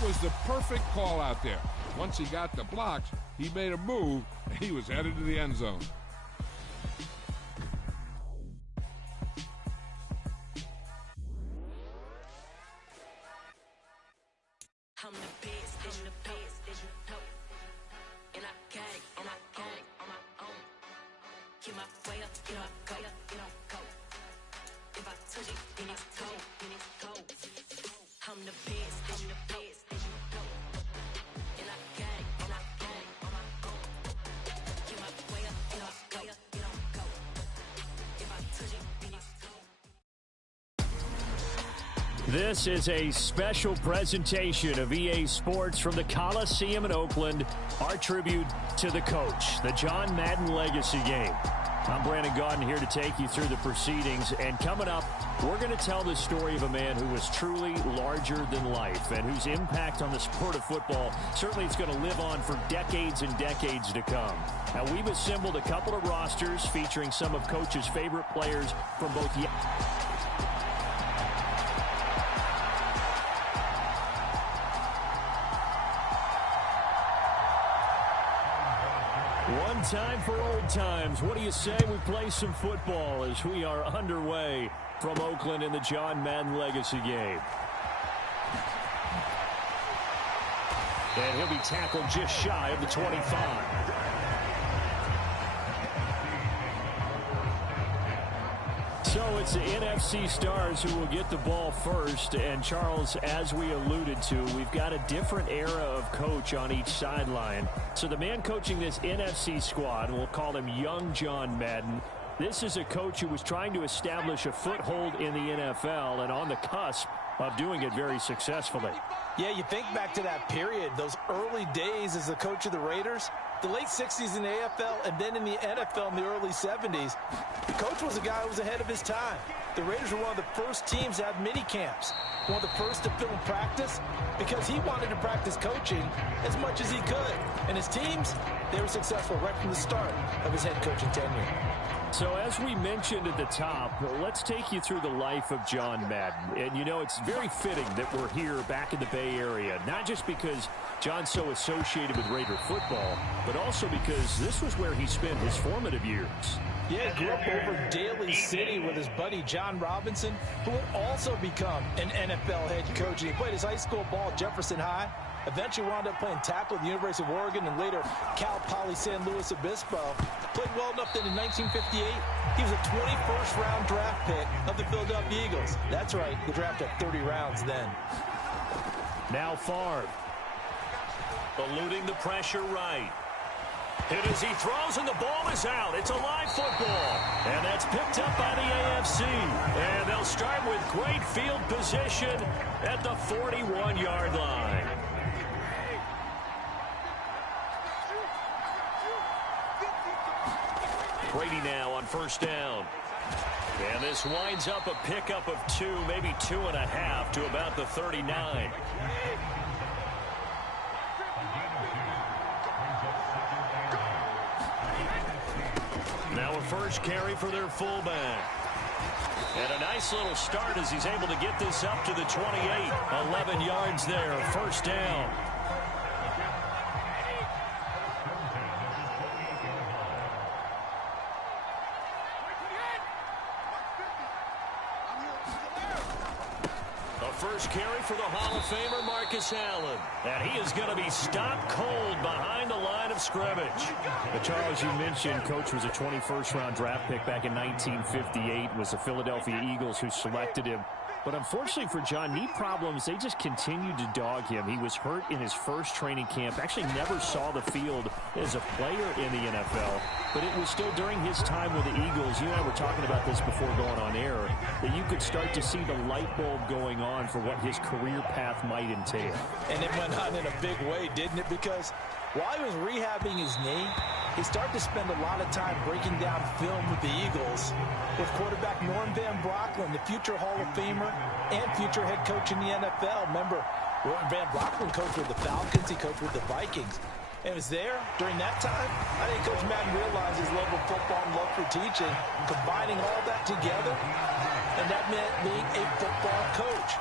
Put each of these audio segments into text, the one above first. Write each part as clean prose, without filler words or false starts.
That was the perfect call out there. Once he got the blocks, he made a move, and he was headed to the end zone. This is a special presentation of EA Sports from the Coliseum in Oakland, our tribute to the coach, the John Madden Legacy Game. I'm Brandon Gaudin here to take you through the proceedings, and coming up, we're going to tell the story of a man who was truly larger than life and whose impact on the sport of football certainly is going to live on for decades and decades to come. Now, we've assembled a couple of rosters featuring some of Coach's favorite players from both One time for old times. What do you say we play some football as we are underway from Oakland in the John Madden Legacy Game? And he'll be tackled just shy of the 25. So it's the NFC stars who will get the ball first. And, Charles, as we alluded to, we've got a different era of coach on each sideline. So the man coaching this NFC squad, we'll call him Young John Madden, this is a coach who was trying to establish a foothold in the NFL and on the cusp of doing it very successfully. Yeah, you think back to that period, those early days as the coach of the Raiders, the late 60s in the AFL, and then in the NFL in the early 70s. The coach was a guy who was ahead of his time. The Raiders were one of the first teams to have mini camps, one of the first to film practice, because he wanted to practice coaching as much as he could. And his teams, they were successful right from the start of his head coaching tenure. So as we mentioned at the top, let's take you through the life of John Madden. And, you know, it's very fitting that we're here back in the Bay Area, not just because John's so associated with Raider football, but also because this was where he spent his formative years. Yeah, he grew up over Daly City with his buddy John Robinson, who would also become an NFL head coach. And he played his high school ball at Jefferson High, eventually wound up playing tackle at the University of Oregon and later Cal Poly San Luis Obispo. Played well enough that in 1958, he was a 21st round draft pick of the Philadelphia Eagles. That's right, the draft had 30 rounds then. Now Favre, eluding the pressure right. Hit as he throws, and the ball is out. It's a live football, and that's picked up by the AFC. And they'll start with great field position at the 41-yard line. Brady now on first down. And this winds up a pickup of 2, maybe 2.5 to about the 39. Now a first carry for their fullback. And a nice little start as he's able to get this up to the 28. 11 yards there, first down. First carry for the Hall of Famer Marcus Allen. And he is going to be stopped cold behind the line of scrimmage. But Charles, you mentioned Coach was a 21st round draft pick back in 1958. Was the Philadelphia Eagles who selected him. But unfortunately for John, knee problems, they just continued to dog him. He was hurt in his first training camp. Actually never saw the field as a player in the NFL. But it was still during his time with the Eagles. You and I were talking about this before going on air, that you could start to see the light bulb going on for what his career path might entail. And it went on in a big way, didn't it? Because while he was rehabbing his knee, he started to spend a lot of time breaking down film with the Eagles, with quarterback Norm Van Brocklin, the future Hall of Famer and future head coach in the NFL. Remember, Norm Van Brocklin coached with the Falcons, he coached with the Vikings. And it was there during that time, I think Coach Madden realized his love of football and love for teaching, combining all that together, and that meant being a football coach.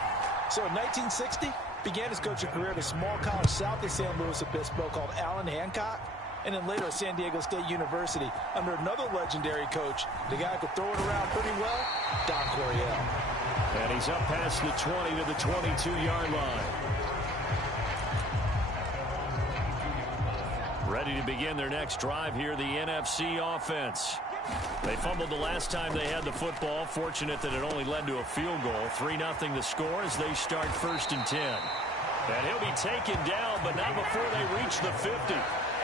So in 1960, began his coaching career at a small college south of San Luis Obispo called Allen Hancock, and then later at San Diego State University under another legendary coach, the guy who could throw it around pretty well, Don Coryell. And he's up past the 20 to the 22-yard line. Ready to begin their next drive here, the NFC offense. They fumbled the last time they had the football. Fortunate that it only led to a field goal. 3-0 the score as they start 1st and 10. And he'll be taken down, but not before they reach the 50.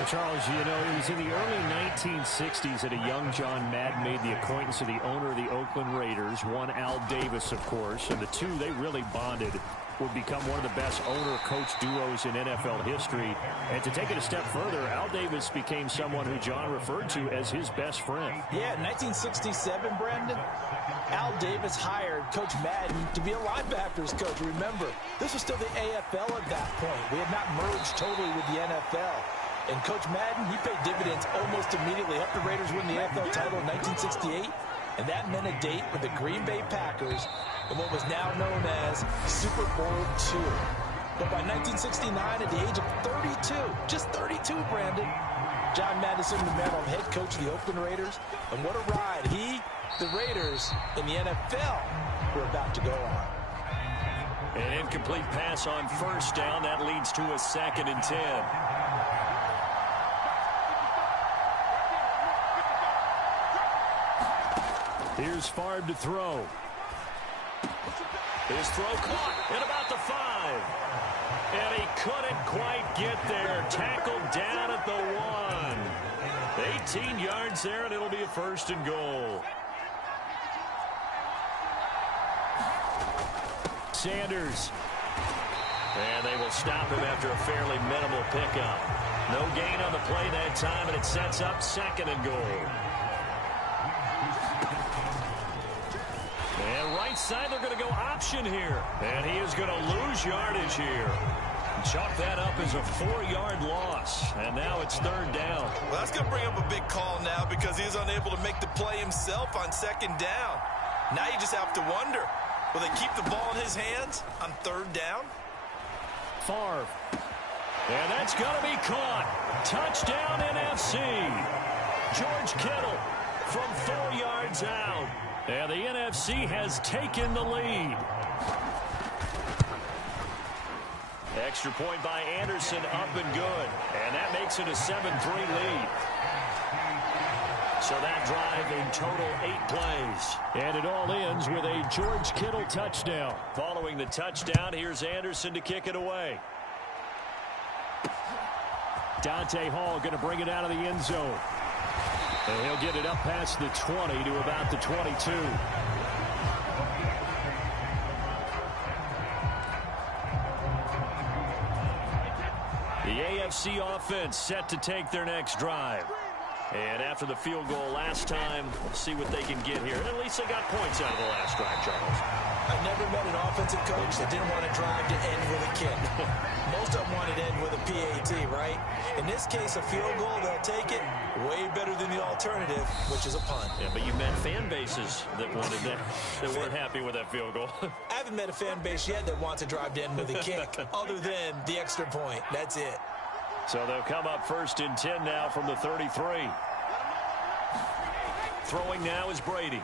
Charles, you know, it was in the early 1960s that a young John Madden made the acquaintance of the owner of the Oakland Raiders, one Al Davis, of course, and the two, they really bonded, would become one of the best owner-coach duos in NFL history. And to take it a step further, Al Davis became someone who John referred to as his best friend. Yeah, in 1967, Brandon, Al Davis hired Coach Madden to be a linebackers coach. Remember, this was still the AFL at that point. We had not merged totally with the NFL. And Coach Madden, he paid dividends almost immediately. Helped the Raiders win the AFL title in 1968. And that meant a date with the Green Bay Packers in what was now known as Super Bowl II. But by 1969, at the age of 32, just 32, Brandon, John Madden assumed the mantle of head coach of the Oakland Raiders. And what a ride he, the Raiders, and the NFL were about to go on. An incomplete pass on 1st down. That leads to a 2nd and 10. Here's Favre to throw. His throw caught at about the 5. And he couldn't quite get there. Tackled down at the 1. 18 yards there, and it'll be a 1st and goal. Sanders. And they will stop him after a fairly minimal pickup. No gain on the play that time, and it sets up 2nd and goal. And right side, they're going to go option here. And he is going to lose yardage here. Chalk that up as a 4-yard loss. And now it's 3rd down. Well, that's going to bring up a big call now because he's unable to make the play himself on 2nd down. Now you just have to wonder, will they keep the ball in his hands on 3rd down? Favre. And that's going to be caught. Touchdown NFC. George Kittle from 4 yards out. And the NFC has taken the lead. Extra point by Anderson, up and good. And that makes it a 7-3 lead. So that drive in total 8 plays. And it all ends with a George Kittle touchdown. Following the touchdown, here's Anderson to kick it away. Dante Hall going to bring it out of the end zone. And he'll get it up past the 20 to about the 22. The AFC offense set to take their next drive. And after the field goal last time, we'll see what they can get here. And at least they got points out of the last drive, Charles. I never met an offensive coach that didn't want to drive to end with a kick. Most of them wanted to end with a PAT, right? In this case, a field goal, they'll take it. Way better than the alternative, which is a punt. Yeah, but you met fan bases that wanted that, that weren't happy with that field goal. I haven't met a fan base yet that wants to drive to end with a kick, other than the extra point. That's it. So they'll come up 1st and 10 now from the 33. Throwing now is Brady.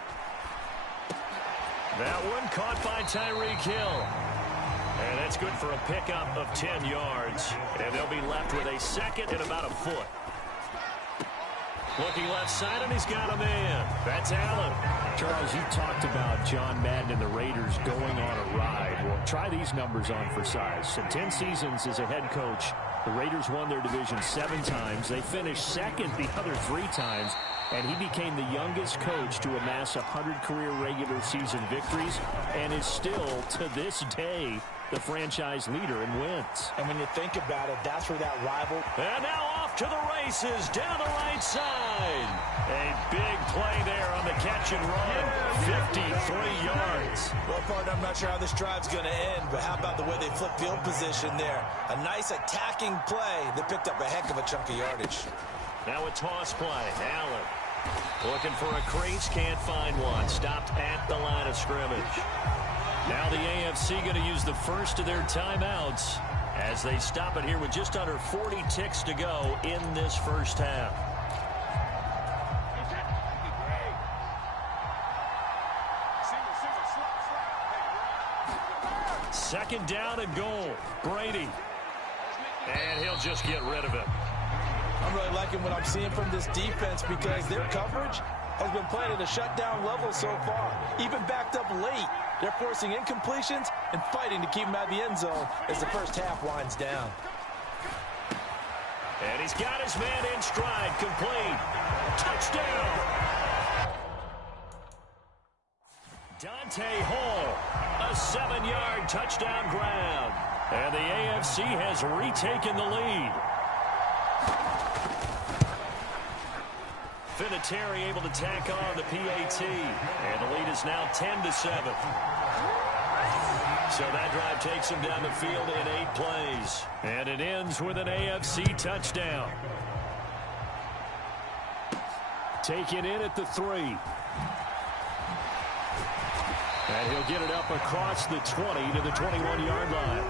That one caught by Tyreek Hill. And that's good for a pickup of 10 yards. And they'll be left with a 2nd and about a foot. Looking left side, and he's got a man. That's Allen. Charles, you talked about John Madden and the Raiders going on a ride. Well, try these numbers on for size. In 10 seasons as a head coach, the Raiders won their division 7 times. They finished 2nd the other 3 times. And he became the youngest coach to amass 100 career regular season victories and is still, to this day, the franchise leader in wins. And when you think about it, that's where that rival... And now off to the races, down the right side. A big play there on the catch and run. 53 yards. Well, partner, I'm not sure how this drive's going to end, but how about the way they flipped field position there? A nice attacking play that picked up a heck of a chunk of yardage. Now a toss play. Allen looking for a crease, can't find one. Stopped at the line of scrimmage. Now the AFC going to use the first of their timeouts as they stop it here with just under 40 ticks to go in this first half. Second down and goal. Brady. And he'll just get rid of it. I'm really liking what I'm seeing from this defense because their coverage has been playing at a shutdown level so far. Even backed up late, they're forcing incompletions and fighting to keep them out of the end zone as the first half winds down. And he's got his man in stride. Complete. Touchdown. Dante Hall. A 7-yard touchdown grab. And the AFC has retaken the lead. Vinatieri able to tack on the PAT. And the lead is now 10-7. So that drive takes him down the field in 8 plays. And it ends with an AFC touchdown. Taken in at the 3. And he'll get it up across the 20 to the 21-yard line.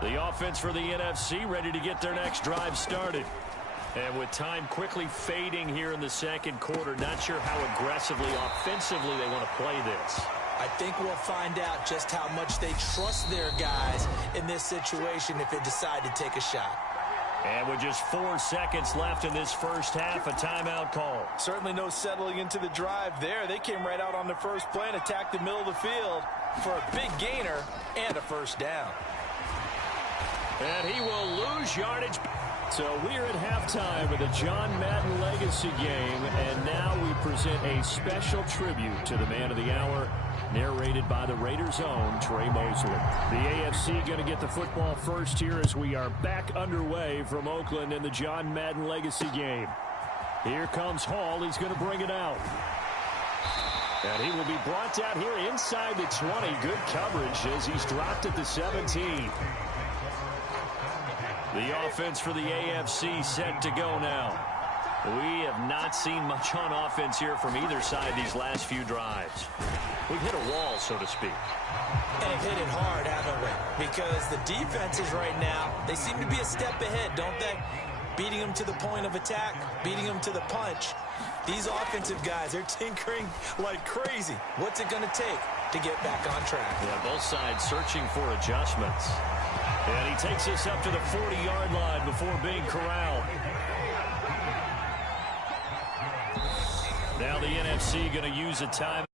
The offense for the NFC ready to get their next drive started. And with time quickly fading here in the second quarter, not sure how aggressively, offensively they want to play this. I think we'll find out just how much they trust their guys in this situation if they decide to take a shot. And with just 4 seconds left in this first half, a timeout call. Certainly no settling into the drive there. They came right out on the first play and attacked the middle of the field for a big gainer and a first down. And he will lose yardage. So we're at halftime of the John Madden Legacy game, and now we present a special tribute to the man of the hour, narrated by the Raiders' own Trey Mosley. The AFC going to get the football first here as we are back underway from Oakland in the John Madden Legacy game. Here comes Hall. He's going to bring it out. And he will be brought down here inside the 20. Good coverage as he's dropped at the 17. The offense for the AFC set to go now. We have not seen much on offense here from either side these last few drives. We've hit a wall, so to speak. And hit it hard, haven't we? Because the defenses right now, they seem to be a step ahead, don't they? Beating them to the point of attack, beating them to the punch. These offensive guys, they're tinkering like crazy. What's it going to take to get back on track? Yeah, both sides searching for adjustments. And he takes us up to the 40-yard line before being corralled. Now the NFC going to use a time.